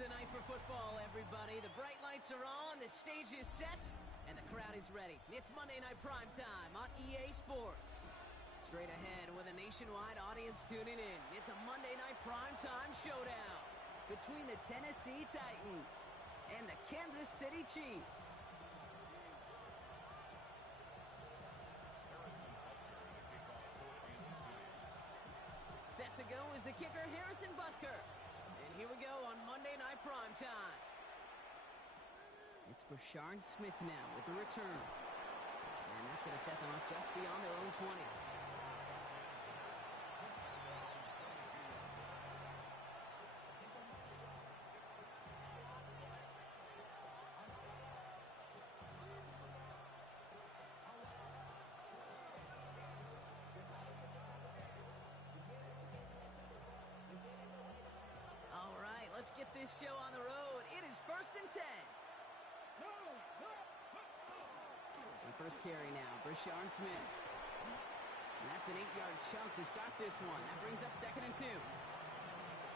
the night for football, everybody. The bright lights are on, the stage is set, and the crowd is ready. It's Monday Night Primetime on EA Sports. Straight ahead with a nationwide audience tuning in, it's a Monday Night Primetime showdown between the Tennessee Titans and the Kansas City Chiefs. Set to go is the kicker, Harrison Butker. And here we go on Monday Night Primetime. It's Brashard Smith now with the return. And that's going to set them up just beyond their own 20. All right, let's get this show on the road. It is 1st and 10. The first carry now, Brashard Smith. And that's an 8-yard chunk to start this one. That brings up 2nd and 2.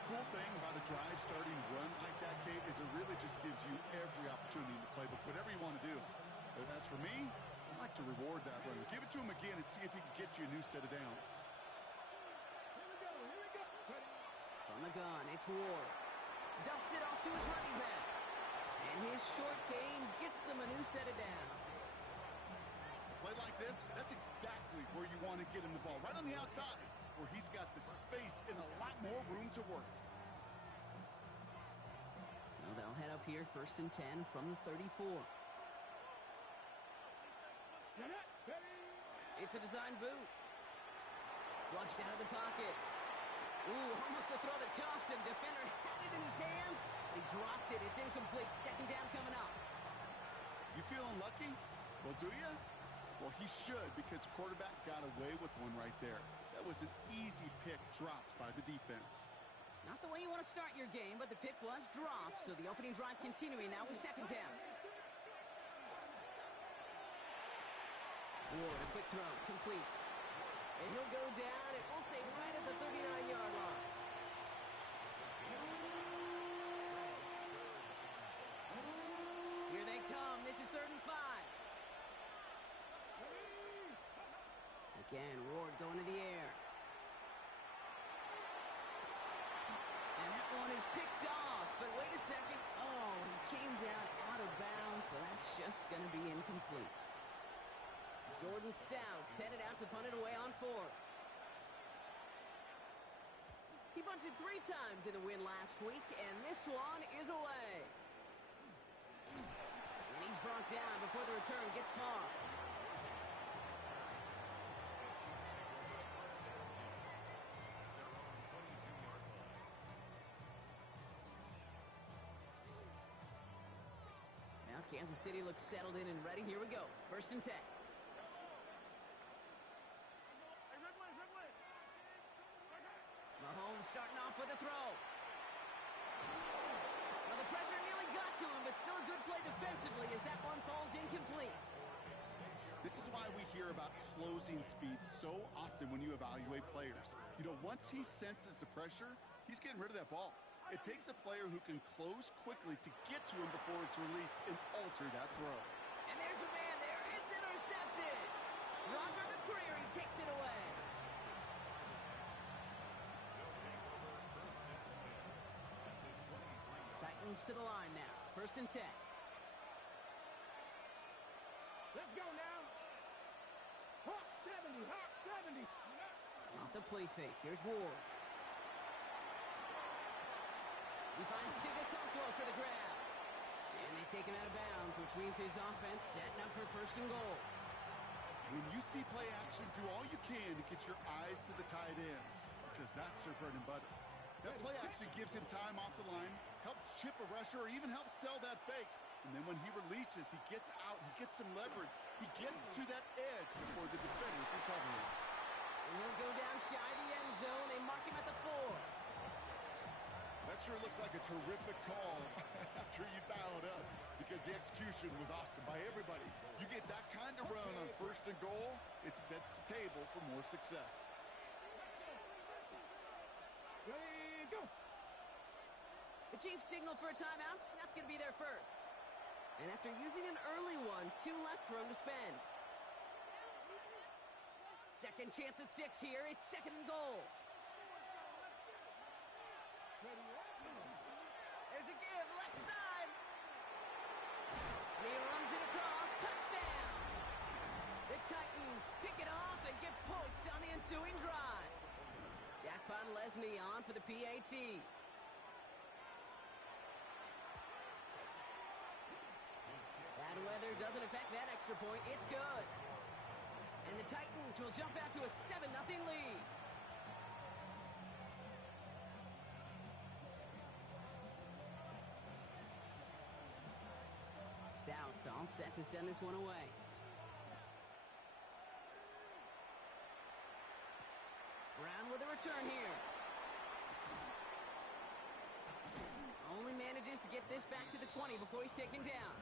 Cool thing about a drive starting run like that, Kate, is it really just gives you every opportunity to play, but whatever you want to do. But as for me, I like to reward that run. Give it to him again and see if he can get you a new set of downs. From the gun, it's Ward. Dumps it off to his running back. And his short gain gets them a new set of downs. Play like this, that's exactly where you want to get him the ball. Right on the outside, where he's got the space and a lot more room to work. So they'll head up here, 1st and 10 from the 34. It's a design boot. Flushed out of the pocket. Ooh, almost a throw that cost him. Defender had it in his hands. He dropped it. It's incomplete. 2nd down coming up. You feeling lucky? Well, do you? Well, he should, because the quarterback got away with one right there. That was an easy pick dropped by the defense. Not the way you want to start your game, but the pick was dropped, so the opening drive continuing now with 2nd down. Ward, a quick throw, complete. And he'll go down, and we'll say right at the 39-yard line. Here they come. This is 3rd and 5. Again, Ward going to the air. And that one is picked off. But wait a second. Oh, he came down out of bounds, so that's just going to be incomplete. Jordan Stout's headed out to punt it away on 4th. He punted 3 times in the win last week, and this one is away. And he's brought down before the return gets far. Now Kansas City looks settled in and ready. Here we go. 1st and 10. Mahomes starting off with a throw. Well, the pressure nearly got to him, but still a good play defensively as that one falls incomplete. This is why we hear about closing speed so often when you evaluate players. You know, once he senses the pressure, he's getting rid of that ball. It takes a player who can close quickly to get to him before it's released and alter that throw. And there's a man there. It's intercepted. Roger McCreary takes it away. Titans to the line now. 1st and 10. Let's go now. Hawk 70, Hawk 70. Off the play fake. Here's Ward. He finds Tigakokwo for the grab. And they take him out of bounds, which means his offense setting up for 1st and goal. When you see play action, do all you can to get your eyes to the tight end, because that's their bread and butter. That play action gives him time off the line, helps chip a rusher, or even helps sell that fake. And then when he releases, he gets out, he gets some leverage. He gets to that edge before the defender can cover him. And he'll go down shy of the end zone. They mark him at the 4. That sure looks like a terrific call after you dial it up, because the execution was awesome by everybody. You get that kind of run on 1st and goal, it sets the table for more success. Ready, go. The Chiefs signal for a timeout. That's going to be their first. And after using an early one, 2 left for him to spend. Second chance at 6 here. It's 2nd and goal. There's a give, left side. And he runs it across. Touchdown. The Titans pick it off and get points on the ensuing drive. Jackpot Lesney on for the PAT. Bad weather doesn't affect that extra point. It's good. And the Titans will jump out to a 7-0 lead. Stout all set to send this one away. Brown with a return here. Only manages to get this back to the 20 before he's taken down.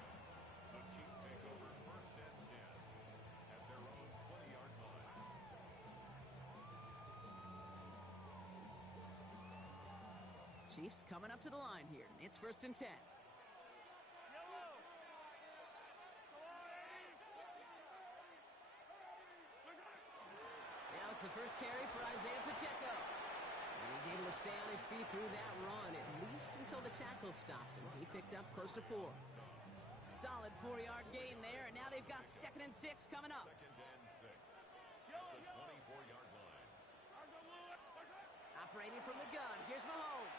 The Chiefs take over 1st and 10 at their own 20-yard line. Chiefs coming up to the line here. It's 1st and 10. Now it's the first carry for Isaiah Pacheco. And he's able to stay on his feet through that run, at least until the tackle stops him. He picked up close to 4. Solid 4-yard gain there, and now they've got 2nd and 6 coming up. 2nd and 6 at the 24-yard line. Operating from the gun, here's Mahomes.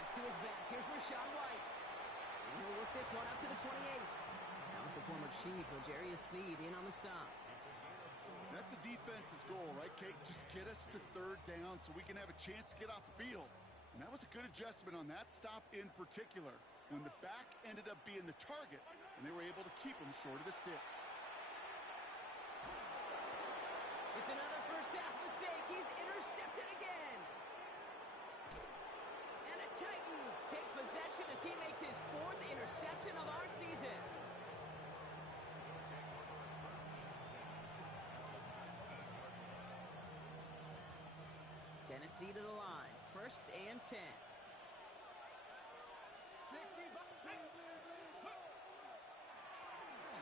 That's to his back, here's Rachaad White. And he'll work this one up to the 28. That was the former Chief, L'Jarius Sneed, in on the stop. That's a defense's goal, right, Kate? Just get us to 3rd down so we can have a chance to get off the field. And that was a good adjustment on that stop in particular, when the back ended up being the target, and they were able to keep him short of the sticks. It's another first-half mistake. He's intercepted again. And the Titans take possession as he makes his 4th interception of our season. Tennessee to the line. 1st and 10.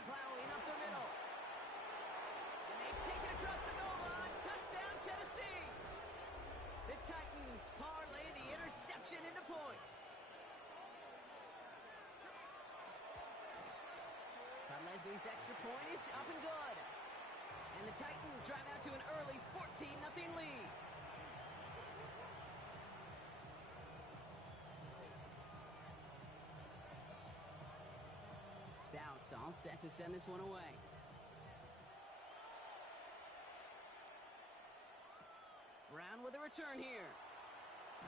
Plowing up the middle. And they take it across the goal line. Touchdown, Tennessee. The Titans parlay the interception into points. Lesney's extra point is up and good. And the Titans drive out to an early 14-0 lead. Stout all set to send this one away. Brown with a return here.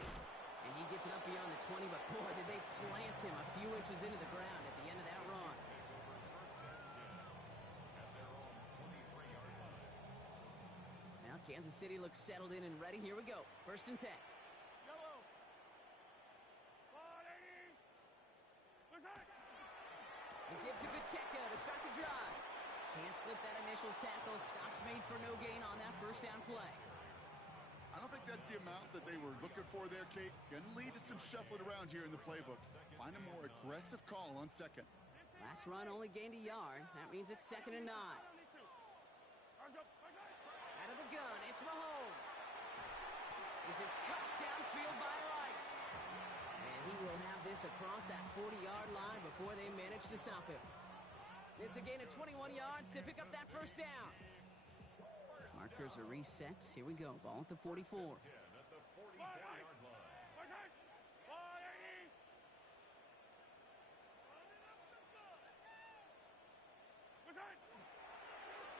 And he gets it up beyond the 20, but boy, did they plant him a few inches into the ground at the end of that run. Now Kansas City looks settled in and ready. Here we go. 1st and 10. He gives it to Pacheco to start the drive. Can't slip that initial tackle. Stops made for no gain on that 1st down play. I don't think that's the amount that they were looking for there, Kate. Going to lead to some shuffling around here in the playbook. Find a more aggressive call on 2nd. Last run only gained a yard. That means it's 2nd and 9. Out of the gun, it's Mahomes. This is cut downfield by Rice. And he will have this across that 40-yard line before they manage to stop him. It's a gain of 21 yards to pick up that 1st down. Markers are reset. Here we go. Ball at the 44. At the 44-yard line.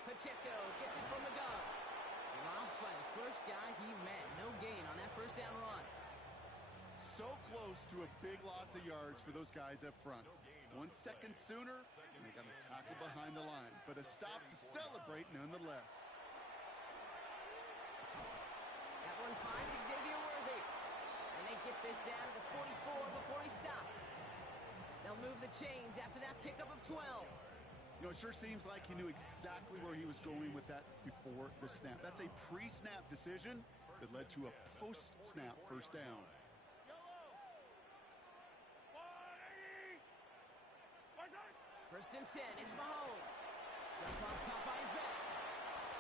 Pacheco gets it from the gun. Dropped by the first guy he met. No gain on that 1st down run. So close to a big loss of yards for those guys up front. 1 second sooner, and they got a tackle behind the line. But a stop to celebrate nonetheless. That one finds Xavier Worthy. And they get this down to the 44 before he stopped. They'll move the chains after that pickup of 12. You know, it sure seems like he knew exactly where he was going with that before the snap. That's a pre-snap decision that led to a post-snap 1st down. First and 10, it's Mahomes. Dump off caught by his back.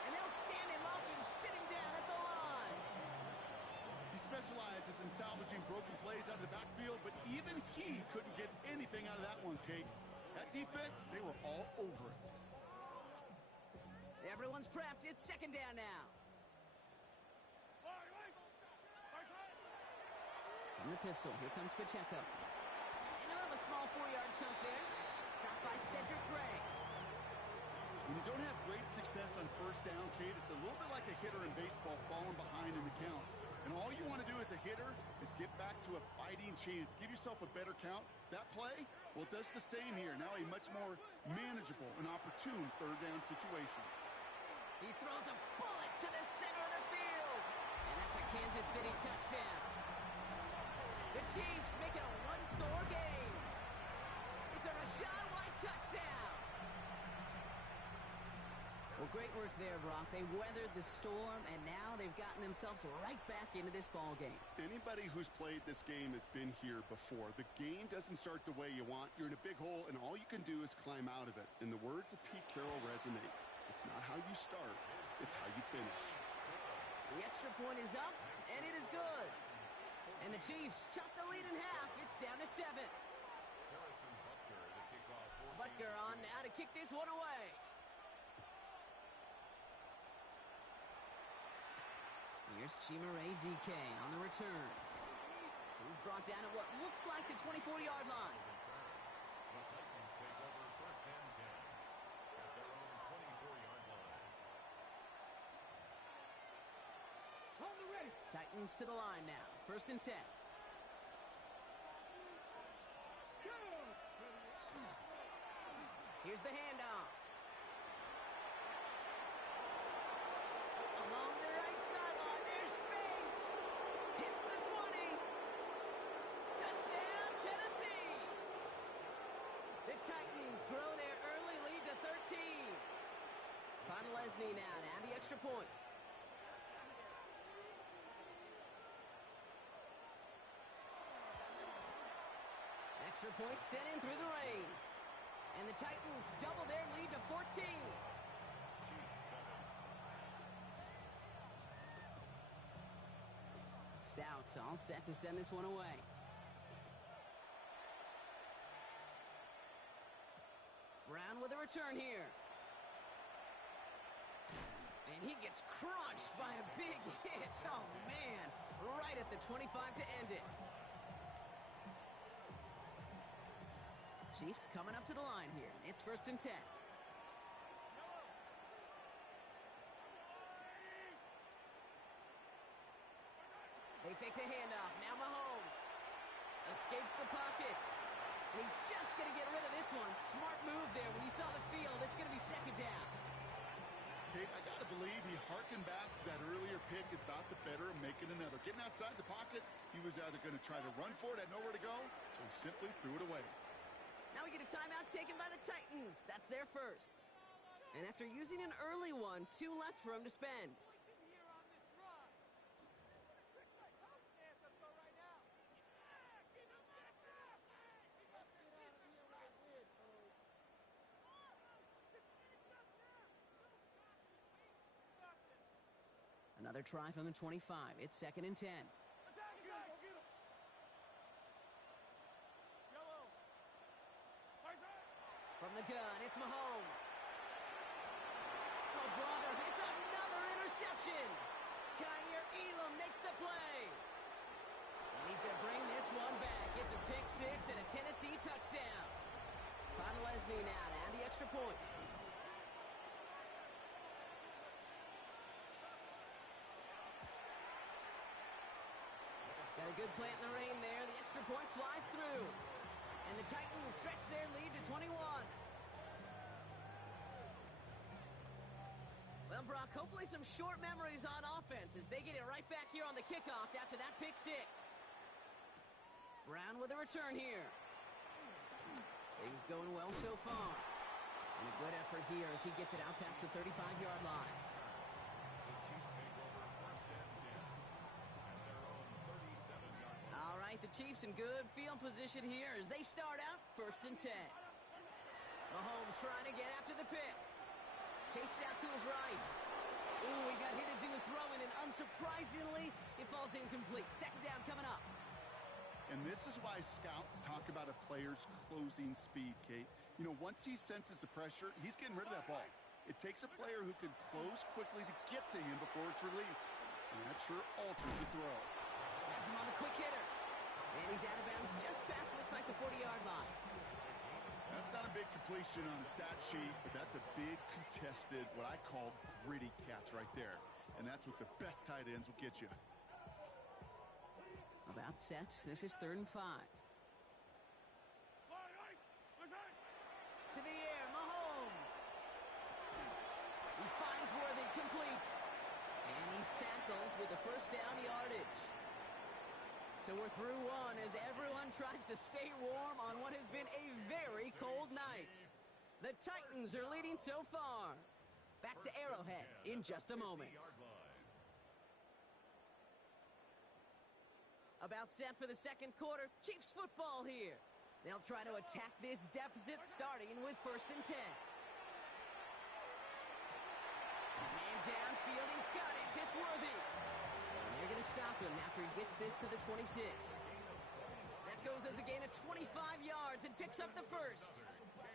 And they'll stand him up and sit him down at the line. He specializes in salvaging broken plays out of the backfield, but even he couldn't get anything out of that one, Kate. That defense, they were all over it. Everyone's prepped. It's second down now. From the pistol, here comes Pacheco. And he'll have a small 4-yard chunk there. Stopped by Cedric Gray. When you don't have great success on first down, Kate, it's a little bit like a hitter in baseball falling behind in the count. And all you want to do as a hitter is get back to a fighting chance. Give yourself a better count. That play, well, it does the same here. Now a much more manageable and opportune third down situation. He throws a bullet to the center of the field. And that's a Kansas City touchdown. The Chiefs make it a one-score game. It's a Rachaad White touchdown. Well, great work there, Brock. They weathered the storm, and now they've gotten themselves right back into this ball game. Anybody who's played this game has been here before. The game doesn't start the way you want. You're in a big hole, and all you can do is climb out of it. And the words of Pete Carroll resonate. It's not how you start, it's how you finish. The extra point is up, and it is good. And the Chiefs chop the lead in half. It's down to 7. Butker on now to kick this one away. Here's Chimere DK on the return. He's brought down at what looks like the 24-yard line. The Titans take over first and 10 at their own 24-yard line. Hold the ready. Titans to the line now. First and 10. Go. Here's the handoff. Along the right sideline, there's space. Hits the 20. Touchdown, Tennessee. The Titans grow their early lead to 13. Lesney now to add the extra point. Extra point sent in through the rain. And the Titans double their lead to 14. Stout all set to send this one away. Brown with a return here. And he gets crunched by a big hit. Oh, man. Right at the 25 to end it. Chiefs coming up to the line here. It's first and 10. They fake the handoff. Now Mahomes escapes the pocket. And he's just going to get rid of this one. Smart move there. When you saw the field, it's going to be second down. Kate, I got to believe he harkened back to that earlier pick and thought the better of making another. Getting outside the pocket, he was either going to try to run for it, had nowhere to go, so he simply threw it away. Now we get a timeout taken by the Titans. That's their first. And after using an early one, 2 left for him to spend. Another try from the 25. It's second and 10. From the gun, it's Mahomes. Oh, brother, it's another interception. Kyer Elam makes the play. And he's going to bring this one back. It's a pick 6 and a Tennessee touchdown. Lesney now to add the extra point. Got a good plant in the rain there. The extra point flies through. And the Titans stretch their lead to 21. Well, Brock, hopefully some short memories on offense as they get it right back here on the kickoff after that pick 6. Brown with a return here. Things going well so far. And a good effort here as he gets it out past the 35-yard line. All right, the Chiefs in good field position here as they start out first and 10. Mahomes trying to get after the pick. Chased out to his right. Ooh, he got hit as he was throwing, and unsurprisingly, it falls incomplete. Second down coming up. And this is why scouts talk about a player's closing speed, Kate. You know, once he senses the pressure, he's getting rid of that ball. It takes a player who can close quickly to get to him before it's released. And that sure alters the throw. Has him on the quick hitter. And he's out of bounds just past, looks like the 40-yard line. That's not a big completion on the stat sheet, but that's a big contested, what I call gritty catch right there. And that's what the best tight ends will get you. About set. This is 3rd and 5. To the air, Mahomes. He finds Worthy, complete. And he's tackled with the first down yardage. So we're through one as everyone tries to stay warm on what has been a very cold night. The Titans are leading so far. Back to Arrowhead in just a moment. About set for the second quarter. Chiefs football here. They'll try to attack this deficit starting with 1st and 10. Man downfield, he's got it. It's Worthy. And they're going to stop him after he gets this to the 26. That goes as a gain of 25 yards and picks up the first.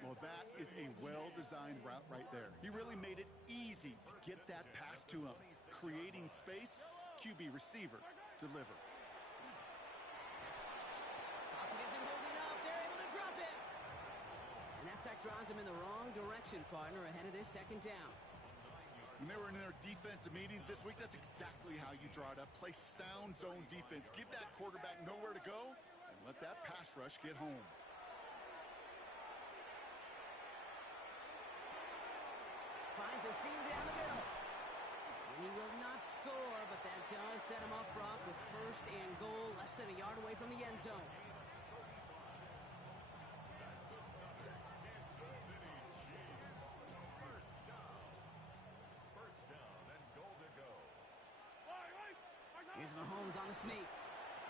Well, that is a well-designed route right there. He really made it easy to get that pass to him. Creating space, QB receiver, deliver. That drives him in the wrong direction, partner, ahead of this second down. When they were in their defensive meetings this week, that's exactly how you draw it up. Play sound zone defense. Give that quarterback nowhere to go, and let that pass rush get home. Finds a seam down the middle. And he will not score, but that does set him up, Brock, with 1st and goal, less than a yard away from the end zone. Here's Mahomes on the sneak.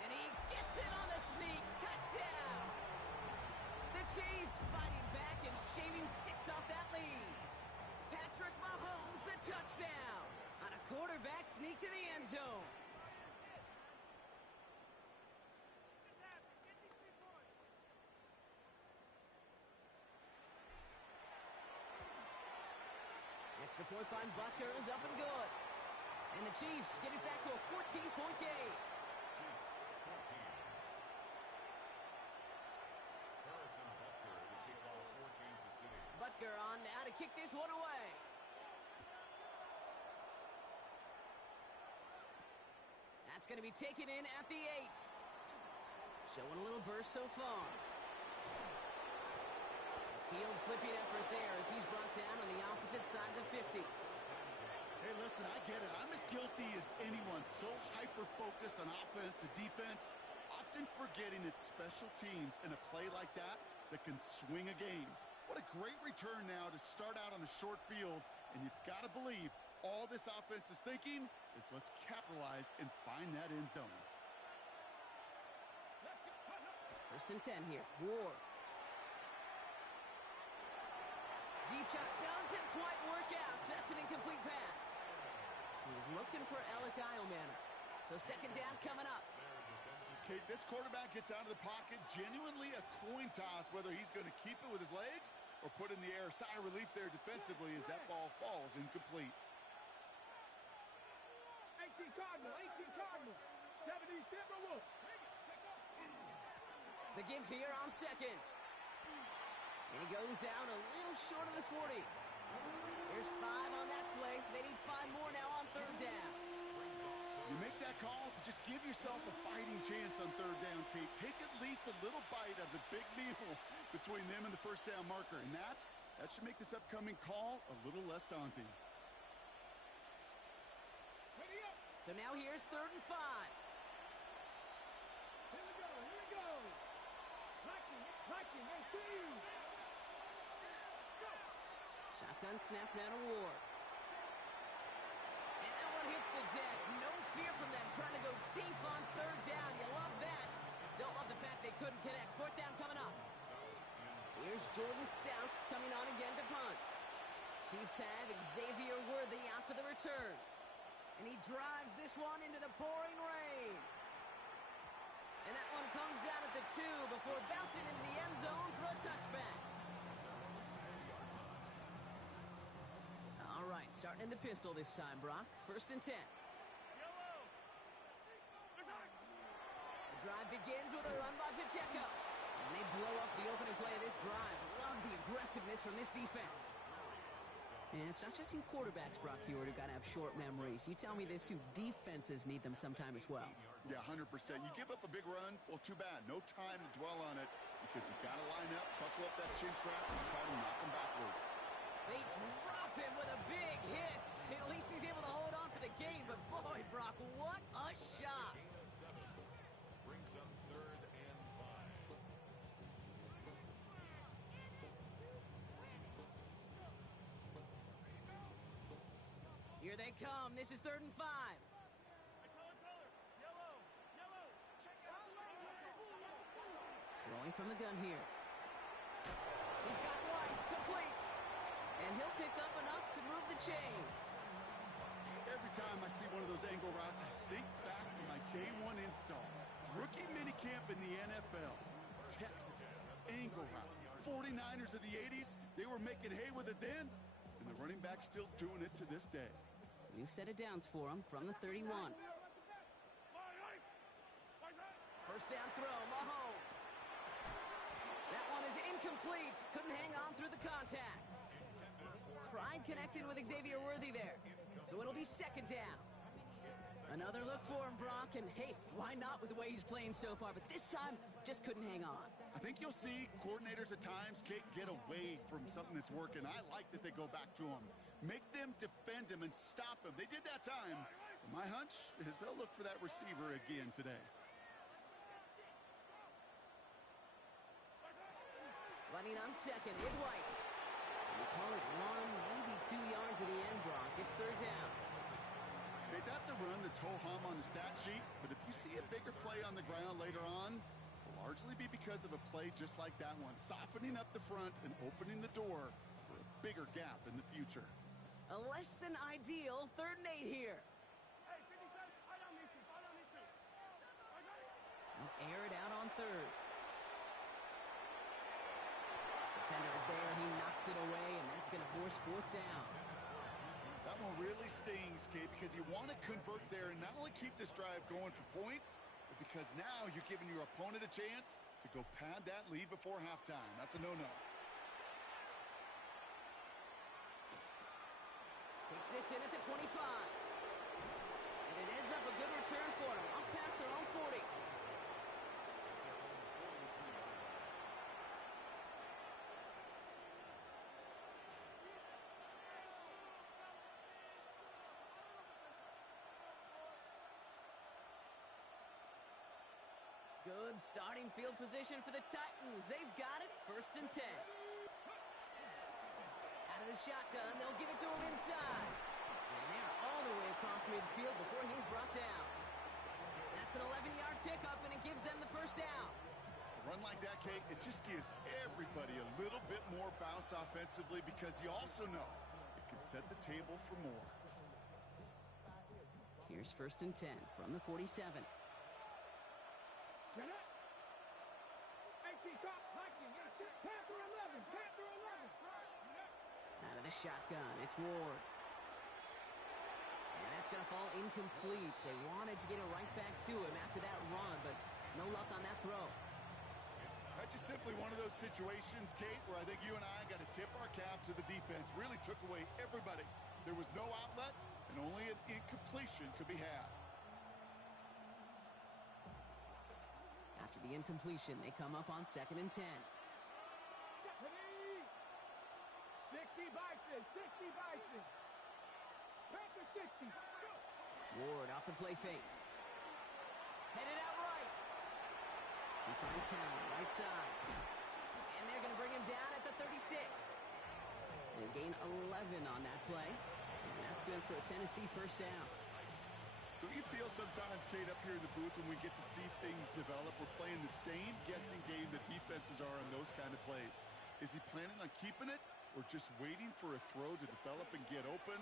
And he gets it on the sneak. Touchdown! The Chiefs fighting back and shaving 6 off that lead. Patrick Mahomes, the touchdown. On a quarterback sneak to the end zone. Extra point by Butker is up and good. And the Chiefs get it back to a 14-point game. Butker on now to kick this one away. That's going to be taken in at the 8. Showing a little burst so far. Field flipping effort there as he's brought down on the opposite side of 50. Hey, listen, I get it. I'm as guilty as anyone. So hyper-focused on offense and defense, often forgetting it's special teams in a play like that can swing a game. What a great return now to start out on a short field, and you've got to believe all this offense is thinking is let's capitalize and find that end zone. 1st and 10 here. Ward. Deep shot doesn't quite work out, so that's an incomplete pass. He was looking for Alec Iomana. So second down coming up. Kate, this quarterback gets out of the pocket, genuinely a coin toss whether he's going to keep it with his legs or put in the air. Sigh of relief there defensively as that ball falls incomplete. 18 Cardinal, 70 Timberwolves. The give here on second. And he goes out a little short of the 40. There's 5 on that play. They need 5 more now on 3rd down. You make that call to just give yourself a fighting chance on 3rd down, Kate. Take at least a little bite of the big meal between them and the 1st down marker. And that should make this upcoming call a little less daunting. So now here's 3rd and 5. Here we go. Hacking, they see you. Shotgun snap now to Ward. And that one hits the deck. No fear from them trying to go deep on 3rd down. You love that. Don't love the fact they couldn't connect. 4th down coming up. Here's Jordan Stouts coming on again to punt. Chiefs have Xavier Worthy out for the return. And he drives this one into the pouring rain. And that one comes down at the 2 before bouncing into the end zone for a touchback. All right, starting in the pistol this time, Brock. 1st and 10. The drive begins with a run by Pacheco. And they blow up the opening play of this drive. Love the aggressiveness from this defense. And it's not just you quarterbacks, Brock Hewitt, who got to have short memories. You tell me this too, defenses need them sometime as well. Yeah, 100%. You give up a big run, well, too bad. No time to dwell on it because you got to line up, buckle up that chin strap, and try to knock him backwards. They drop him with a big hit. At least he's able to hold on for the game, but boy, Brock, what a shot. Brings up 3rd and 5. Here they come. This is 3rd and 5. Throwing from the gun here. He's got White complete. And he'll pick up enough to move the chains. Every time I see one of those angle routes, I think back to my day 1 install. Rookie minicamp in the NFL. Texas, angle route. 49ers of the 80s, they were making hay with it then, and the running back's still doing it to this day. New set of downs for him from the 31. 1st down throw, Mahomes. That one is incomplete. Couldn't hang on through the contact. Tried connecting with Xavier Worthy there. So it'll be 2nd down. Another look for him, Brock. And hey, why not with the way he's playing so far? But this time, just couldn't hang on. I think you'll see coordinators at times get away from something that's working. I like that they go back to him. Make them defend him and stop him. They did that time. My hunch is they'll look for that receiver again today. Running on 2nd with White. We call it 1, maybe 2 yards to the end, Brock. It's 3rd down. Okay, that's a run that's ho-hum on the stat sheet, but if you see a bigger play on the ground later on, it'll largely be because of a play just like that one, softening up the front and opening the door for a bigger gap in the future. A less than ideal 3rd and 8 here. They'll air it out on 3rd. Defender is there. He knocks it away, and that's going to force 4th down. That one really stings, Kate, because you want to convert there and not only keep this drive going for points, but because now you're giving your opponent a chance to go pad that lead before halftime. That's a no-no. Takes this in at the 25. And it ends up a good return for him. Up past their own 40. Good starting field position for the Titans. They've got it. 1st and 10. Out of the shotgun, they'll give it to him inside. And they're all the way across midfield before he's brought down. That's an 11-yard pickup, and it gives them the 1st down. A run like that, Kate, it just gives everybody a little bit more bounce offensively because you also know it can set the table for more. Here's 1st and 10 from the 47. Out of the shotgun, it's Ward. And that's going to fall incomplete. They wanted to get it right back to him after that run, but no luck on that throw. That's just simply one of those situations, Kate, where I think you and I got to tip our cap to the defense. Really took away everybody. There was no outlet, and only an incompletion could be had. After the incompletion, they come up on 2nd and 10. 60 Bison, 60 Bison. Panther 60. Ward off the play fake. Headed out right. He finds Hill, right side. And they're going to bring him down at the 36. They gain 11 on that play. And that's good for a Tennessee 1st down. Don't you feel sometimes, Kate, up here in the booth when we get to see things develop, we're playing the same guessing game that defenses are on those kind of plays. Is he planning on keeping it or just waiting for a throw to develop and get open?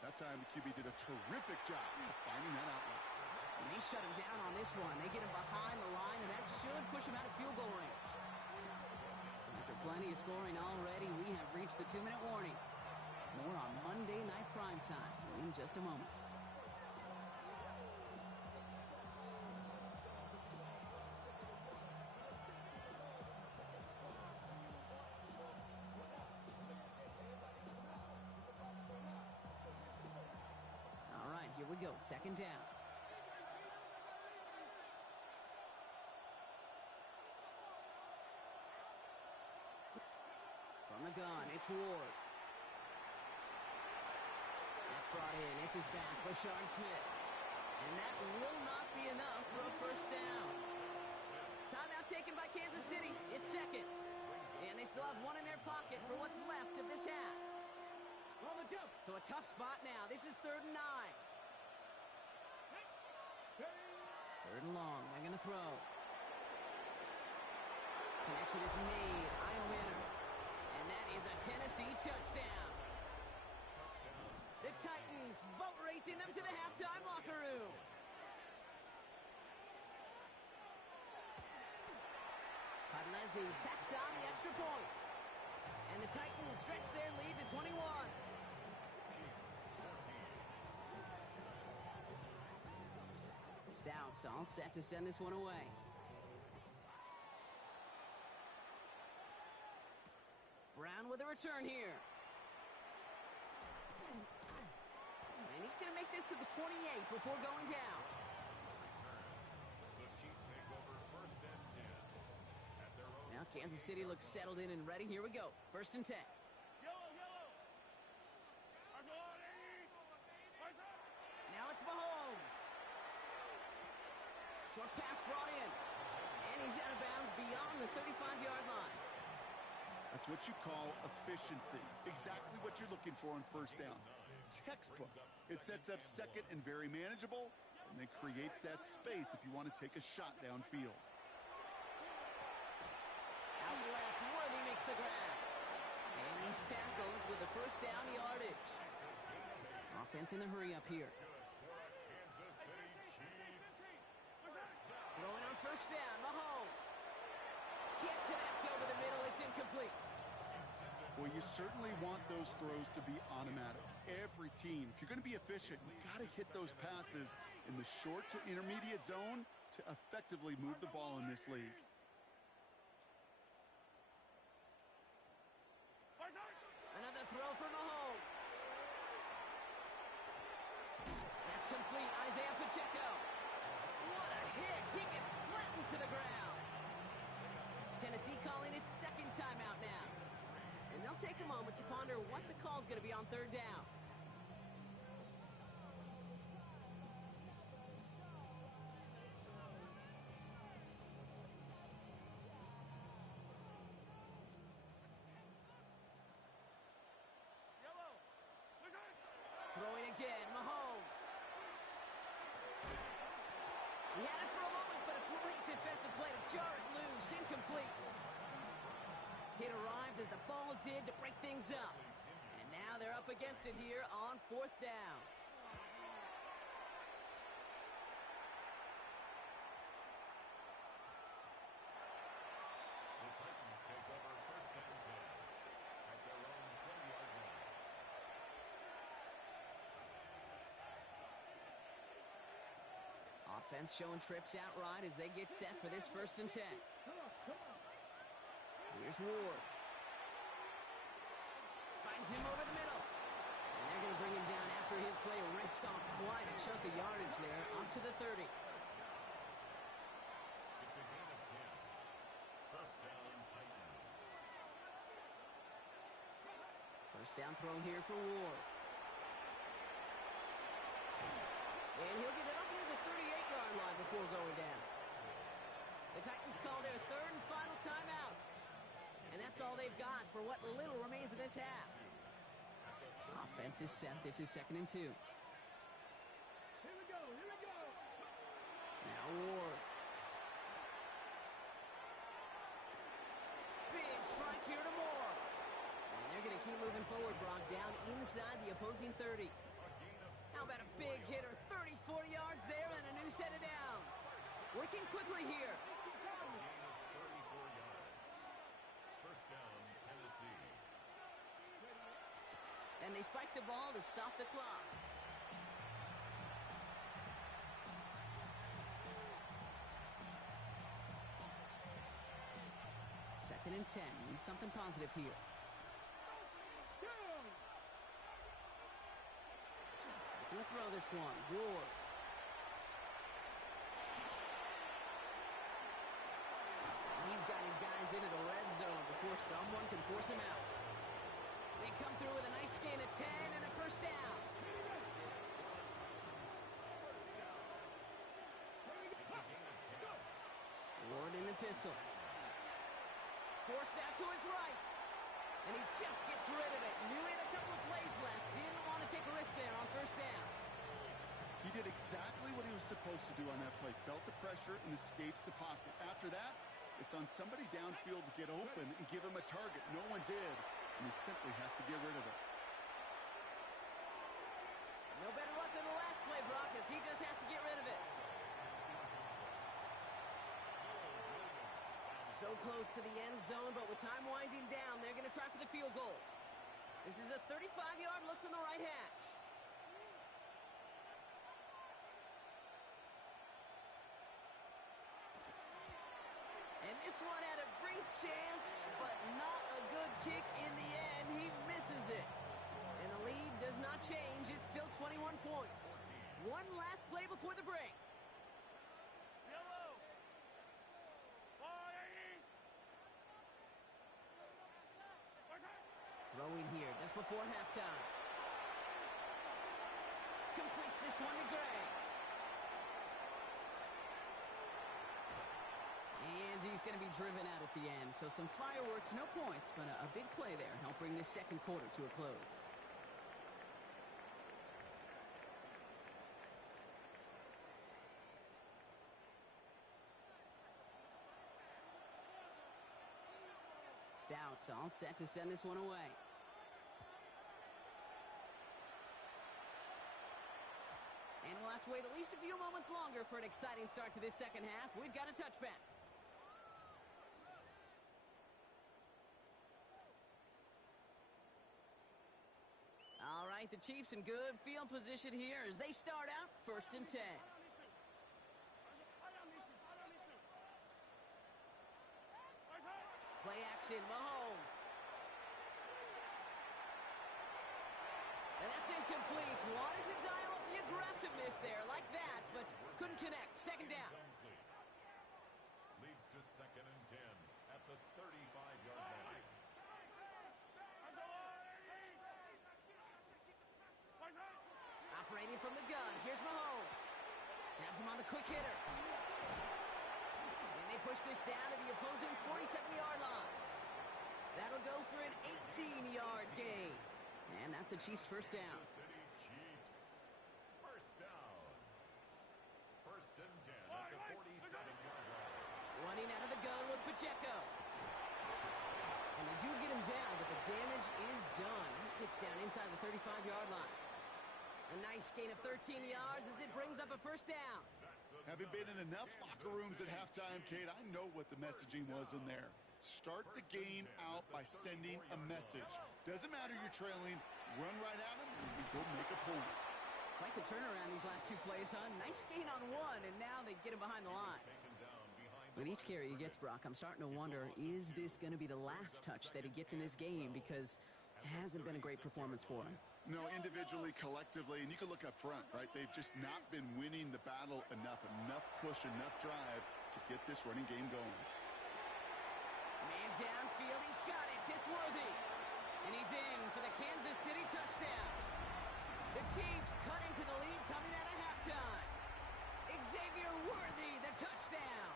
That time the QB did a terrific job of finding that outlet. And they shut him down on this one. They get him behind the line, and that should push him out of field goal range. So after plenty of scoring already, we have reached the 2-minute warning. More on Monday Night Primetime in just a moment. All right, here we go. Second down. From the gun, it's Ward. That's brought in. It's his back, Rashawn Smith. And that will not be enough for a first down. Timeout taken by Kansas City. It's second. And they still have one in their pocket for what's left of this half. So a tough spot now. This is 3rd and 9. 3rd and long. They're going to throw. Connection is made. Iowa. And that is a Tennessee touchdown. The Titans boat racing them to the halftime locker room. Leslie tacks on the extra point. And the Titans stretch their lead to 21. Stout all set to send this one away. Brown with a return here. And he's going to make this to the 28 before going down. The Chiefs take over 1st and 10 at their own. Now Kansas City looks settled in and ready. Here we go. 1st and 10. Now it's Mahomes. Short pass brought in. And he's out of bounds beyond the 35-yard line. That's what you call efficiency. Exactly what you're looking for on 1st down. Textbook. It sets up second and very manageable, and then creates that space if you want to take a shot downfield. Out left, Worthy makes the grab. And he's tackled with the 1st down yardage. Offense in the hurry up here. Throwing on 1st down, Mahomes. Can't connect over the middle, it's incomplete. Well, you certainly want those throws to be automatic. Every team, if you're going to be efficient, you got to hit those passes in the short to intermediate zone to effectively move the ball in this league. Another throw for Mahomes. That's complete. Isaiah Pacheco. What a hit. He gets flattened to the ground. Tennessee calling its 2nd timeout now. And they'll take a moment to ponder what the call's going to be on 3rd down. Throwing again, Mahomes. He had it for a moment, but a great defensive play to jar it loose. Incomplete. It arrived as the ball did to break things up. And now they're up against it here on 4th down. The Titans take over 1st and 10 at their own 20-yard line. Offense showing trips out right as they get set for this 1st and 10. Here's Ward. Finds him over the middle. And they're going to bring him down after his play rips off quite a chunk of yardage there, up to the 30. It's a gain of 10. 1st down, Titans. 1st down throw here for Ward. And he'll get it up near the 38-yard line before going down. The Titans call their 3rd and final timeout. And that's all they've got for what little remains of this half. Offense is set. This is 2nd and 2. Here we go. Now Ward. Big strike here to Moore. going to keep moving forward, Brock, down inside the opposing 30. How about a big hitter, 30, 40 yards there, and a new set of downs. Working quickly here. Gain of 34 yards. First down, Tennessee. And they spike the ball to stop the clock. Second and 10. Need something positive here. Gonna throw this one. Ward. He's got his guys into the red zone before someone can force him out. They come through with a nice gain of 10 and a first down. Ward in the pistol. Forced out to his right. And he just gets rid of it. Knew he had a couple of plays left. Didn't want to take a risk there on first down. He did exactly what he was supposed to do on that play. Felt the pressure and escapes the pocket. After that, it's on somebody downfield to get open and give him a target. No one did, and he simply has to get rid of it. No better luck than the last play, Brock, as he just has to get rid of it. So close to the end zone, but with time winding down, they're going to try for the field goal. This is a 35-yard look from the right hash. And this one had a brief chance, but not a good kick in the end. He misses it. And the lead does not change. It's still 21 points. One last play before the break. Throwing here just before halftime. Completes this one to Gray. And he's going to be driven out at the end. So some fireworks, no points, but a big play there. Help bring this second quarter to a close. Stout all set to send this one away. And we'll have to wait at least a few moments longer for an exciting start to this second half. We've got a touchback. All right, the Chiefs in good field position here as they start out first and 10. Play action, Mahomes. And that's incomplete. Wanted to dial up the aggressiveness there like that, but couldn't connect. Second down. Leads to second and 10 at the 35-yard line. Operating from the gun. Here's Mahomes. Has him on the quick hitter. And they push this down to the opposing 47-yard line. That'll go for an 18-yard gain. And that's a Chiefs first down. City Chiefs. First down. First and 10 at the 47-yard line. Running out of the gun with Pacheco. And they do get him down, but the damage is done. This gets down inside the 35-yard line. A nice gain of 13 yards as it brings up a first down. Having been in enough locker rooms at halftime, Kate, I know what the messaging was in there. Start the game out by sending a message. Doesn't matter you're trailing, run right at them and go make a point. Quite the turnaround these last two plays, huh? Nice gain on one, and now they get him behind the line. With each carry he gets, Brock, I'm starting to wonder, is this going to be the last touch that he gets in this game? Because it hasn't been a great performance for him. No, individually, collectively, and you can look up front, right? They've just not been winning the battle enough push, enough drive to get this running game going. Man downfield, he's got it. It's Worthy. And he's in for the Kansas City touchdown. The Chiefs cut into the lead coming out of halftime. Xavier Worthy, the touchdown.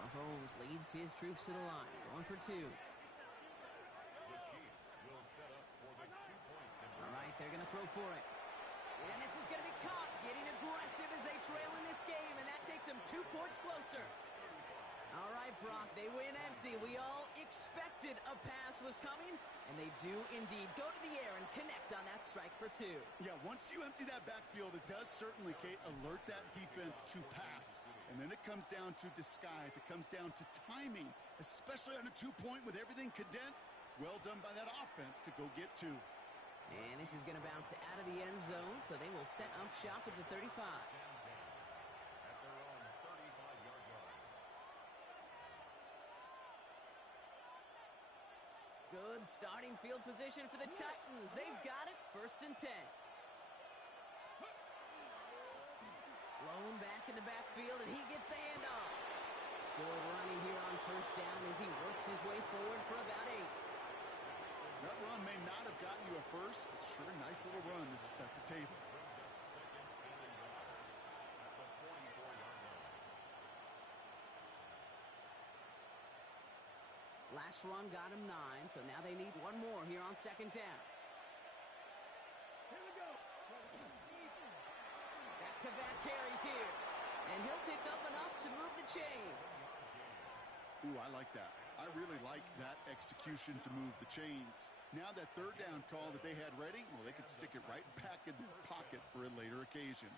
Mahomes leads his troops to the line, going for two. The Chiefs will set up for the two-point conversion. All right, they're going to throw for it. And this is going to be caught, getting aggressive as they trail in this game, and that takes them 2 points closer. All right, Brock, they win empty. We all expected a pass was coming, and they do indeed go to the air and connect on that strike for two. Yeah, once you empty that backfield, it does certainly, Kate, alert that defense to pass. And then it comes down to disguise. It comes down to timing, especially on a two-point with everything condensed. Well done by that offense to go get two. And this is going to bounce out of the end zone, so they will set up shop at the 35. At their own 35-yard line. Good starting field position for the Titans. They've got it, 1st and 10. Blown back in the backfield, and he gets the handoff. Good running here on 1st down as he works his way forward for about 8. That run may not have gotten you a first, but sure, nice little run to set the table. Last run got him 9, so now they need one more here on 2nd down. Here we go. Back-to-back carries here, and he'll pick up enough to move the chains. Ooh, I like that. I really like that execution to move the chains. Now that 3rd down call that they had ready, well, they could stick it right back in their pocket for a later occasion.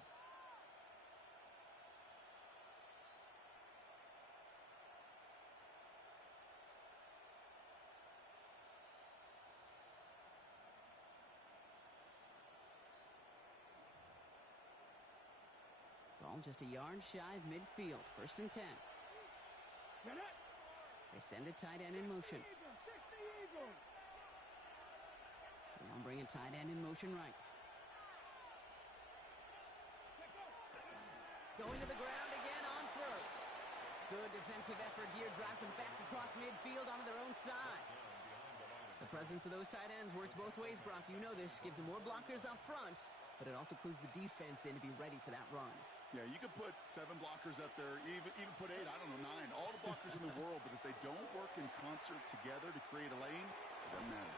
Ball just a yard shy of midfield, 1st and 10. Get it. They send a tight end in motion. They'll bring a tight end in motion right. Going to the ground again on 1st. Good defensive effort here, drives them back across midfield onto their own side. The presence of those tight ends works both ways, Brock. You know this. Gives them more blockers up front, but it also clues the defense in to be ready for that run. Yeah, you could put 7 blockers up there, even put 8, I don't know, 9. All the blockers in the world, but if they don't work in concert together to create a lane, it doesn't matter.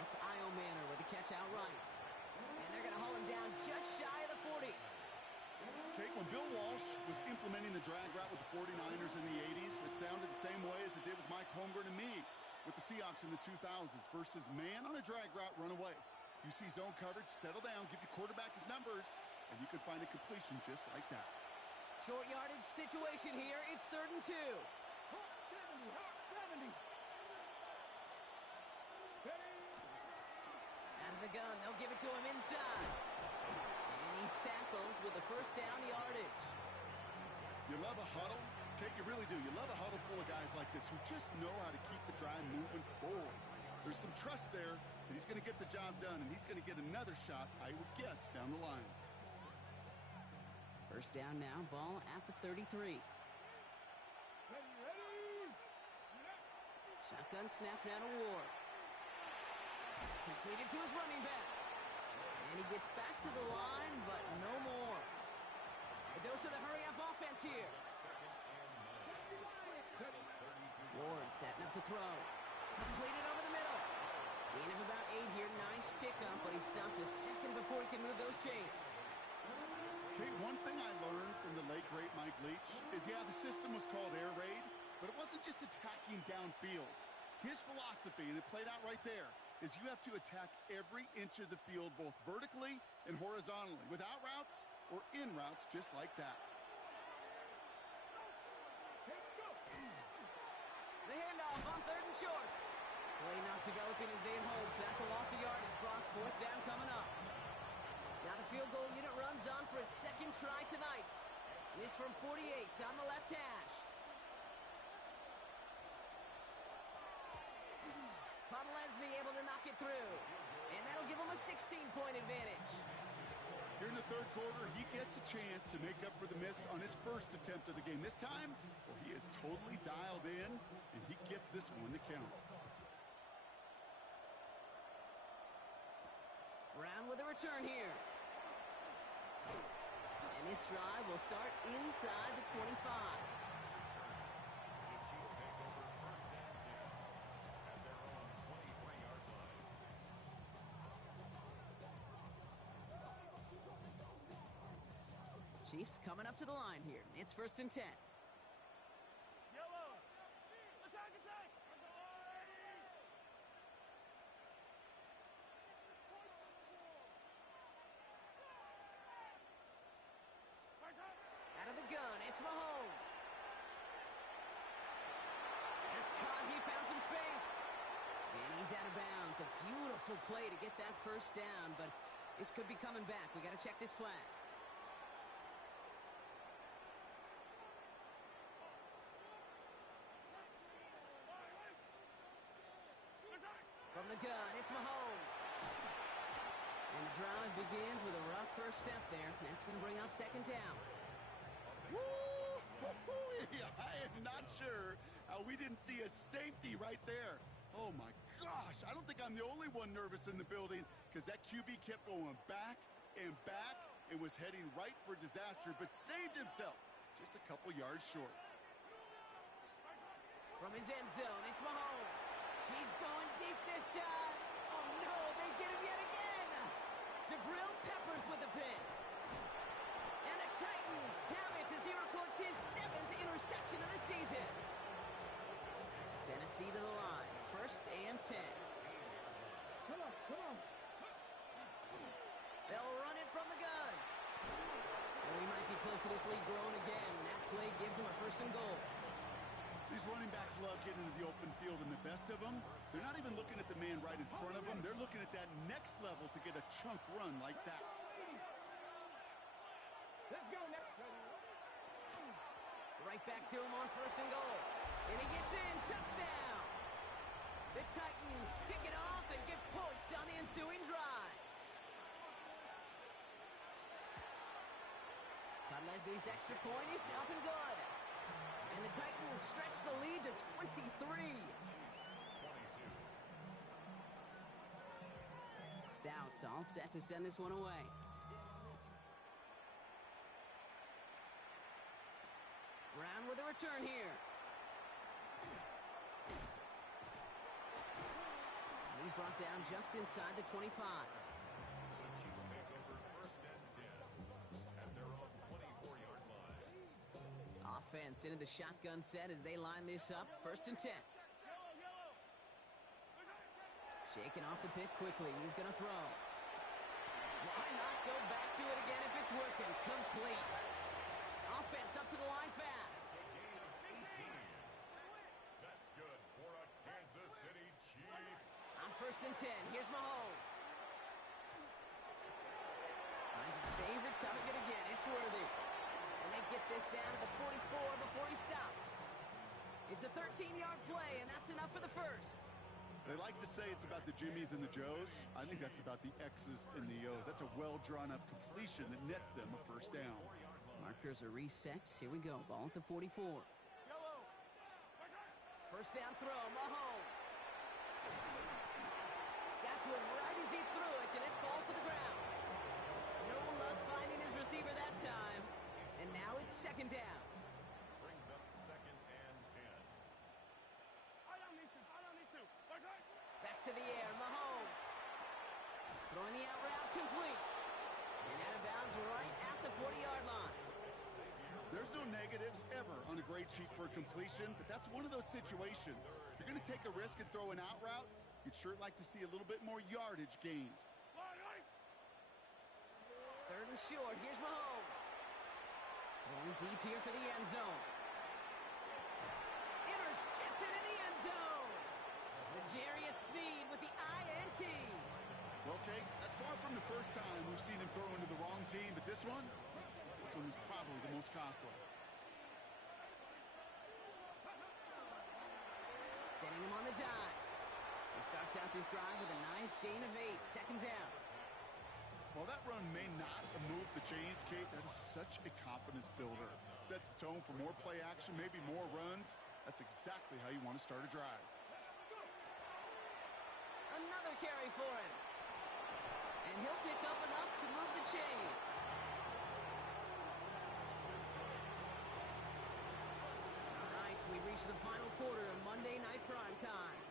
That's Io Manor with the catch outright. And they're going to haul him down just shy of the 40. Kate, when Bill Walsh was implementing the drag route with the 49ers in the 80s, it sounded the same way as it did with Mike Holmgren and me with the Seahawks in the 2000s versus man on a drag route, run away. You see zone coverage, settle down, give your quarterback his numbers, and you can find a completion just like that. Short yardage situation here. It's 3rd and 2. 70. Out of the gun, they'll give it to him inside. And he's tackled with the 1st down yardage. You love a huddle? Kate, you really do. You love a huddle full of guys like this who just know how to keep the drive moving forward. There's some trust there that he's going to get the job done, and he's going to get another shot, I would guess, down the line. 1st down now, ball at the 33. Ready. Shotgun snap now to Ward. Completed to his running back. And he gets back to the line, but no more. A dose of the hurry-up offense here. Ward setting up to throw. Completed over the middle. Gain of about 8 here. Nice pickup, but he stopped a second before he can move those chains. Okay, one thing I learned from the late, great Mike Leach is, yeah, the system was called air raid, but it wasn't just attacking downfield. His philosophy, and it played out right there, is you have to attack every inch of the field, both vertically and horizontally, without routes or in routes just like that. The handoff on 3rd and short. Play not developing as they had hoped. That's a loss of yardage, Brock. 4th down coming up. Now the field goal unit runs on for its 2nd try tonight. This from 48 on the left hash. Podlesny able to knock it through. And that'll give him a 16-point advantage. Here in the 3rd quarter, he gets a chance to make up for the miss on his 1st attempt of the game. This time, well, he is totally dialed in, and he gets this one to count. Brown with a return here. And this drive will start inside the 25. Chiefs coming up to the line here. It's 1st and 10. Yep. play to get that first down, but this could be coming back. We got to check this flag. From the gun, it's Mahomes. And the drive begins with a rough first step there. That's going to bring up second down. Woo! I am not sure how we didn't see a safety right there. Oh, my gosh. I don't think I'm the only one nervous in the building because that QB kept going back and back and was heading right for disaster, but saved himself just a couple yards short. From his end zone, it's Mahomes. He's going deep this time. Oh, no, they get him yet again. Jabril Peppers with the pick. And the Titans have it as he records his 7th interception of the season. Tennessee to the line, 1st and 10. Come on. They'll run it from the gun. And we might be close to this lead growing again. That play gives him a 1st and goal. These running backs love getting into the open field, and the best of them, they're not even looking at the man right in front of them. They're looking at that next level to get a chunk run like that. Let's go next. Right back to him on 1st and goal. And he gets in. Touchdown. The Titans pick it off and get points on the ensuing drive. Todd Leslie's extra point is up and good. And the Titans stretch the lead to 23. Stout all set to send this one away. Brown with a return here. And he's brought down just inside the 25. Offense into the shotgun set as they line this up. 1st and 10. Shaking off the pick quickly. He's going to throw. Why not go back to it again if it's working? Complete. Offense up to the line fast. That's good for a Kansas City Chiefs. On 1st and 10, here's Mahomes. Finds his favorites up it again. It's Worthy. And they get this down to the 44 before he stopped. It's a 13-yard play, and that's enough for the 1st. They like to say it's about the Jimmies and the Joes. I think that's about the X's and the O's. That's a well-drawn-up completion that nets them a 1st down. Markers are reset. Here we go. Ball at the 44. 1st down throw. Mahomes. Got to him right as he threw it, and it falls to the ground. No luck finding his receiver that time. And now it's 2nd down. Brings up 2nd and 10. Back to the air. Mahomes. Throwing the out route complete. And out of bounds right at the 40-yard line. There's no negatives ever on a grade sheet for a completion, but that's one of those situations. If you're going to take a risk and throw an out route, you'd sure like to see a little bit more yardage gained. 3rd and short. Here's Mahomes. Going deep here for the end zone. Intercepted in the end zone. L'Jarius Sneed with the INT. Okay, that's far from the first time we've seen him throw into the wrong team, but this one is probably the most costly. Sending him on the dive. He starts out this drive with a nice gain of 8. 2nd down. While that run may not have moved the chains, Kate, that is such a confidence builder. Sets the tone for more play action, maybe more runs. That's exactly how you want to start a drive. Another carry for him. And he'll pick up enough to move the chains. All right, we reach the final quarter of Monday Night Primetime.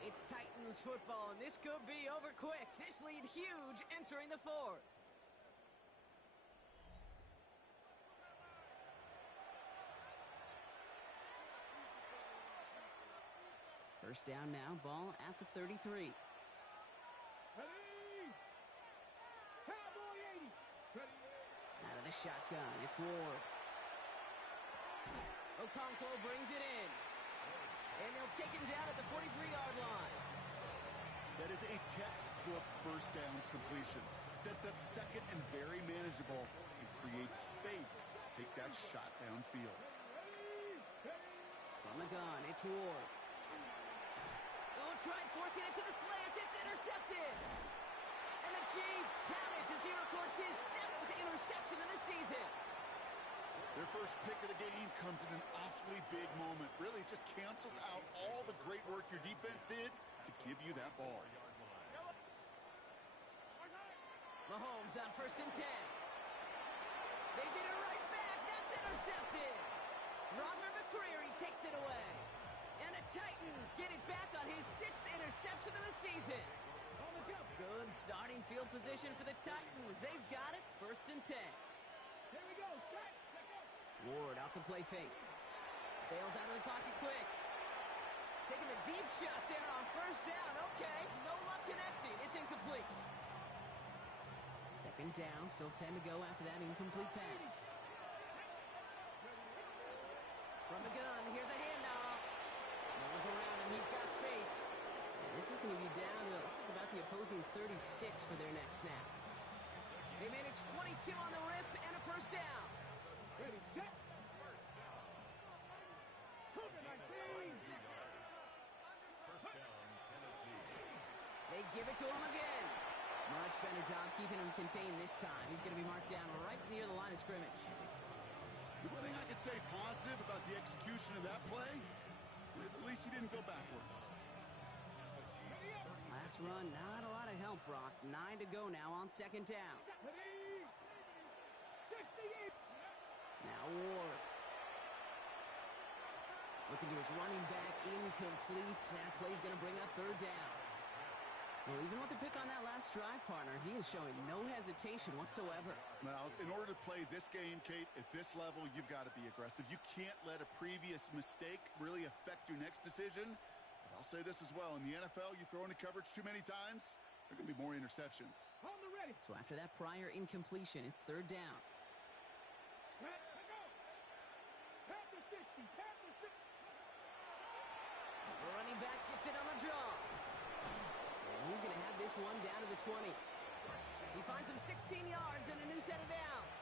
It's Titans football, and this could be over quick. This lead huge entering the 4th. First down now, ball at the 33. Ready? Cowboy 80. Ready? Out of the shotgun, it's Ward. Okonkwo brings it in. And they'll take him down at the 43-yard line. That is a textbook first down completion. Sets up second and very manageable and creates space to take that shot downfield. From the gun, it's Ward. Oh, tried forcing it to the slant. It's intercepted. And the Chiefs have it as he records his 7th interception of the season. Their first pick of the game comes in an awfully big moment. Really just cancels out all the great work your defense did to give you that ball. Mahomes on 1st and 10. They get it right back. That's intercepted. Roger McCreary takes it away. And the Titans get it back on his 6th interception of the season. Good starting field position for the Titans. They've got it. 1st and 10. Here we go. Ward off the play fake. Bails out of the pocket quick. Taking the deep shot there on 1st down. Okay, no luck connecting. It's incomplete. 2nd down, still 10 to go after that incomplete pass. From the gun, here's a handoff. No one's around him, he's got space. And this is going to be down to, looks like about the opposing 36 for their next snap. They managed 22 on the rip and a 1st down. Ready, set. They give it to him again. Much better job keeping him contained this time. He's going to be marked down right near the line of scrimmage. The one thing I could say positive about the execution of that play is at least he didn't go backwards. Last run, not a lot of help, Brock. 9 to go now on 2nd down. Now Ward. Looking to his running back, incomplete. That play's going to bring up 3rd down. Well, even with the pick on that last drive, partner, he is showing no hesitation whatsoever. Well, in order to play this game, Kate, at this level, you've got to be aggressive. You can't let a previous mistake really affect your next decision. But I'll say this as well. In the NFL, you throw into coverage too many times, there are going to be more interceptions. On the ready. So after that prior incompletion, it's 3rd down. Let's go. Tap the 60. Tap the 60. The running back gets it on the draw. And he's going to have this one down to the 20. He finds him 16 yards and a new set of downs.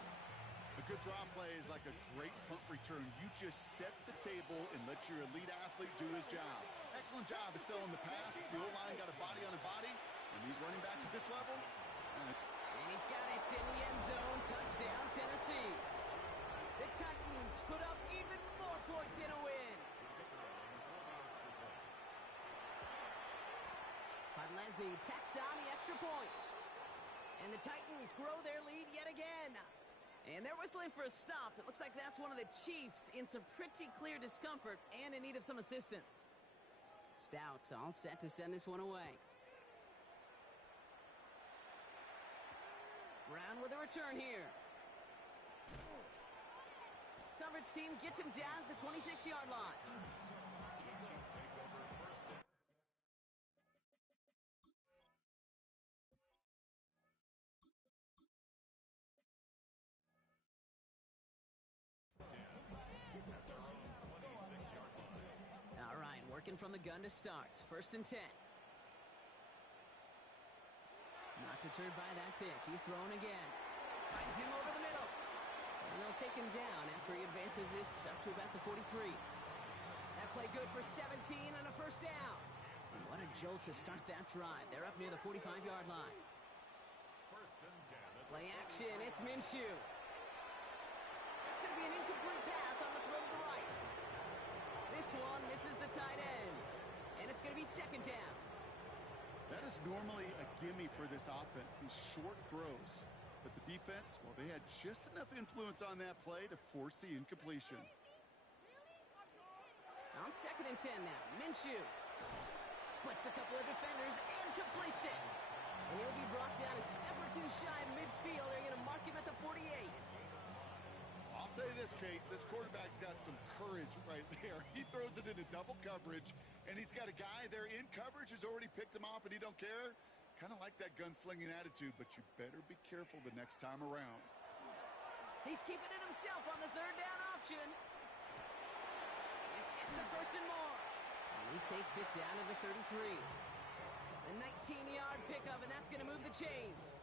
A good draw play is like a great punt return. You just set the table and let your elite athlete do his job. Excellent job of selling the pass. The O-line got a body on a body. And these running backs at this level. And he's got it in the end zone. Touchdown, Tennessee. The Titans put up even more points in a win. Leslie tacks on the extra point. And the Titans grow their lead yet again. And they're whistling for a stop. It looks like that's one of the Chiefs in some pretty clear discomfort and in need of some assistance. Stout all set to send this one away. Brown with a return here. Coverage team gets him down at the 26-yard line. All right, working from the gun to start. 1st and 10. Not deterred by that pick. He's throwing again. Finds him over the middle. And they'll take him down after he advances this up to about the 43. That play good for 17 and a 1st down. And what a jolt to start that drive. They're up near the 45-yard line. Play action. It's Minshew. That's going to be an incomplete pass on the throw to the right. This one misses the tight end. And it's going to be 2nd down. That is normally a gimme for this offense, these short throws. But the defense, well, they had just enough influence on that play to force the incompletion. On 2nd and 10 now, Minshew splits a couple of defenders and completes it. And he'll be brought down a step or two shy of midfield. They're going to mark him at the 48. I'll say this, Kate, this quarterback's got some courage right there. He throws it into double coverage, and he's got a guy there in coverage who's already picked him off, and he don't care. Kind of like that gunslinging attitude, but you better be careful the next time around. He's keeping it himself on the 3rd down option. This gets the 1st and more. And he takes it down to the 33. A 19-yard pickup, and that's going to move the chains.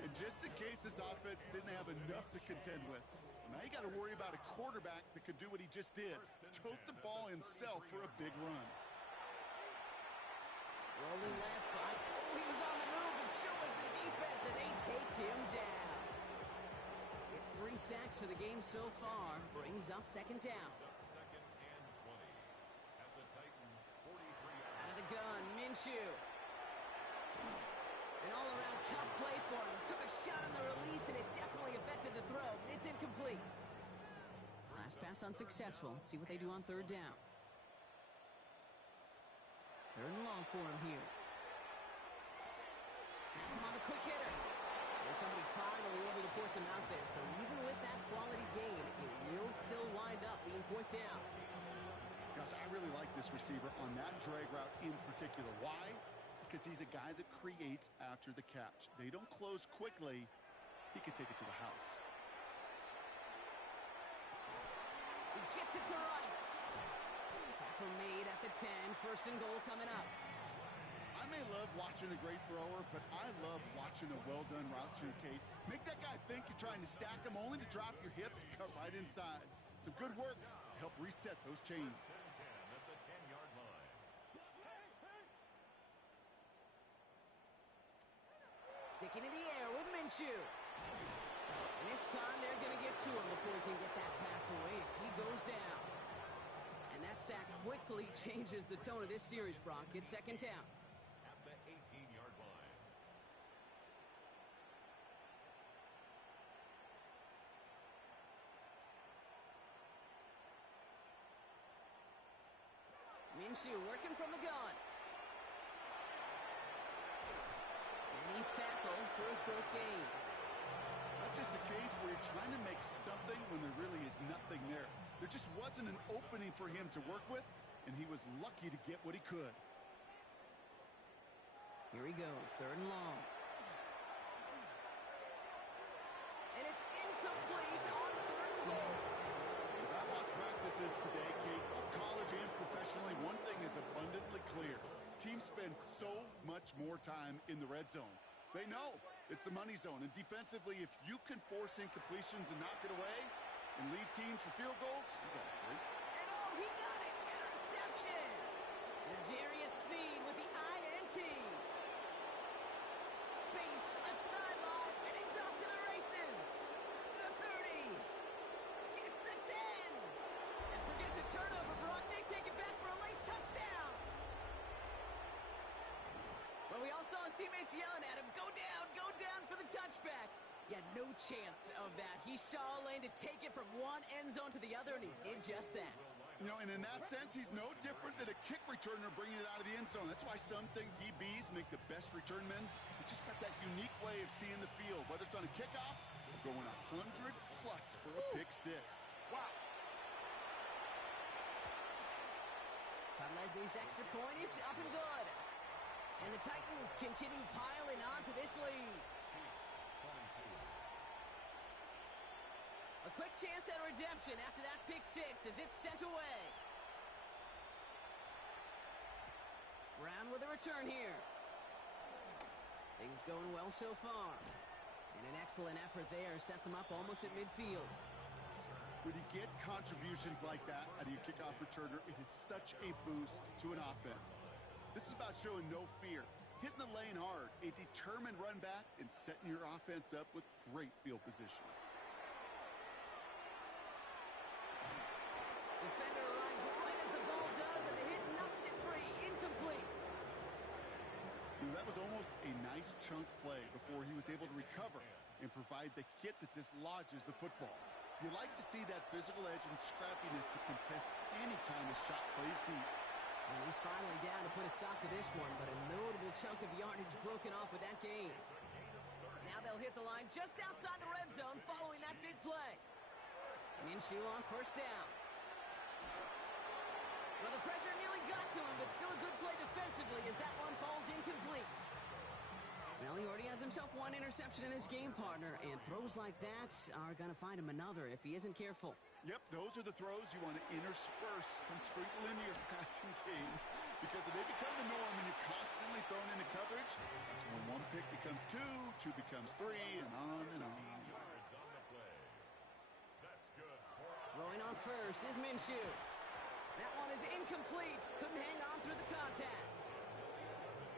And just in case this offense didn't have enough to contend with, now you got to worry about a quarterback that could do what he just did, tote the ball himself for a big run. Rolling left by, he was on the move, and so was the defense, and they take him down. It's 3 sacks for the game so far, brings up second down. Second and 20 at the Titans' 43. Out of the gun, Minshew. An all-around tough play for him. Took a shot on the release, and it definitely affected the throw. It's incomplete. Last pass unsuccessful. Let's see what they do on third down. Third and long for him here. Pass him on the quick hitter. And somebody finally able to force him out there. So even with that quality gain, it will still wind up being fourth down. Gosh, I really like this receiver on that drag route in particular. Why? Because he's a guy that creates after the catch. They don't close quickly. He can take it to the house. He gets it to Rice. Tackle made at the 10. First and goal coming up. I may love watching a great thrower, but I love watching a well-done route too, Kate. Make that guy think you're trying to stack him only to drop your hips, cut right inside. Some good work to help reset those chains. At the 10-yard line. Sticking in the air with Minshew. And this time they're going to get to him before he can get that pass away as he goes down. And that sack quickly changes the tone of this series, Brock. It's second down. At the 18-yard line. Minshew working from the gun. And he's tackled for a short gain. That's just a case where you're trying to make something when there really is nothing there. There just wasn't an opening for him to work with, and he was lucky to get what he could. Here he goes, third and long. And it's incomplete on third and goal. As I watch practices today, Kate, both college and professionally, one thing is abundantly clear. Teams spend so much more time in the red zone. They know it's the money zone. And defensively, if you can force incompletions and knock it away and leave teams for field goals, you got it, great. And oh, he got it! Interception! L'Jarius Sneed with the INT. Space, left sideline, and he's off to the races. The 30. Gets the 10. And forget the turnover, Brock. They take it back for a late touchdown. Well, we all saw his teammates yelling at him, go down for the touchback. Yeah, no chance of that. He saw a lane to take it from one end zone to the other, and he did just that. You know, and in that sense, he's no different than a kick returner bringing it out of the end zone. That's why some think DBs make the best return men. He just got that unique way of seeing the field, whether it's on a kickoff or going 100-plus for a pick six. Wow. Lesney's extra point is up and good. And the Titans continue piling on to this lead. A quick chance at redemption after that pick six as it's sent away. Brown with a return here. Things going well so far. And an excellent effort there sets him up almost at midfield. When you get contributions like that out of your kickoff returner, it is such a boost to an offense. This is about showing no fear, hitting the lane hard, a determined run back, and setting your offense up with great field position. Defender arrives right as the ball does, and the hit knocks it free. Incomplete. You know, that was almost a nice chunk play before he was able to recover and provide the hit that dislodges the football. You like to see that physical edge and scrappiness to contest any kind of shot plays deep. And he's finally down to put a stop to this one, but a notable chunk of yardage broken off with that gain. Now they'll hit the line just outside the red zone following that big play. Minshew on first down. Well, the pressure nearly got to him, but still a good play defensively as that one falls incomplete. Well, he already has himself one interception in this game, partner, and throws like that are going to find him another if he isn't careful. Yep, those are the throws you want to intersperse and sprinkle into your passing game, because if they become the norm and you're constantly thrown into coverage, that's when one pick becomes two, two becomes three, and on and on. Yards on the play. That's good. Throwing on first is Minshew. That one is incomplete. Couldn't hang on through the contact.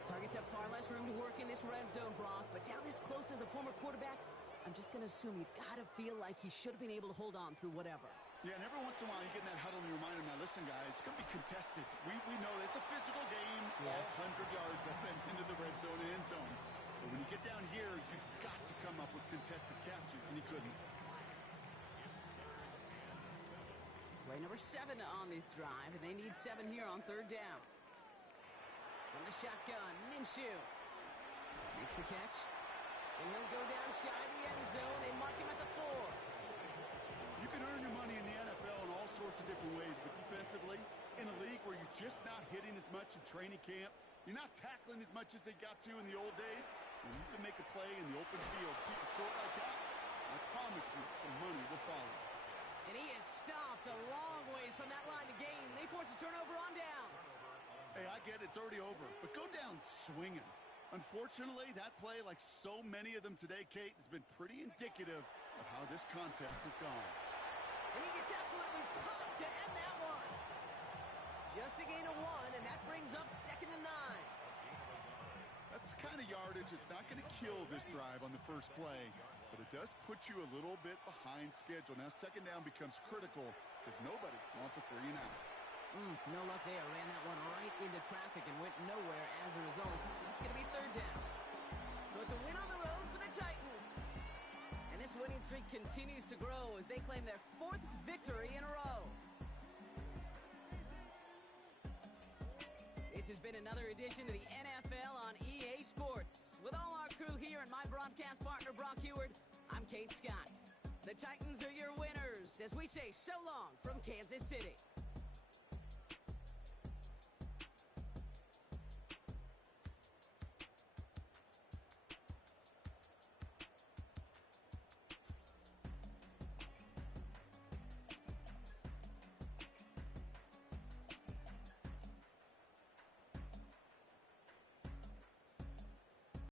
Targets have far less room to work in this red zone, Brock, but down this close as a former quarterback, I'm just going to assume you got to feel like he should have been able to hold on through whatever. Yeah, and every once in a while you get in that huddle and you remind him, now listen, guys, it's going to be contested. We know it's a physical game, all 100 yards up and into the red zone and end zone. But when you get down here, you've got to come up with contested catches, and he couldn't. Play number 7 on this drive, and they need 7 here on third down. From the shotgun, Minshew makes the catch, and he'll go down shy of the end zone. They mark him at the 4. You can earn your money in the NFL in all sorts of different ways, but defensively, in a league where you're just not hitting as much in training camp, you're not tackling as much as they got to in the old days, and you can make a play in the open field, keep it short like that, I promise you some money will follow. And he is stopped a long ways from that line of game. They force a turnover on downs. Hey, I get it, it's already over, but go down swinging. Unfortunately, that play, like so many of them today, Kate, has been pretty indicative of how this contest has gone. And he gets absolutely popped to end that one. Just a gain of 1, and that brings up 2nd and 9. That's the kind of yardage that's not going to kill this drive on the first play, but it does put you a little bit behind schedule. Now, 2nd down becomes critical because nobody wants a 3 and out. No luck there. Ran that one right into traffic and went nowhere as a result. It's going to be 3rd down. So it's a win on the road for the Titans. And this winning streak continues to grow as they claim their 4th victory in a row. This has been another edition of the NFL on EA Sports. With all our crew here and my broadcast partner, Brock Heward, I'm Kate Scott. The Titans are your winners as we say so long from Kansas City.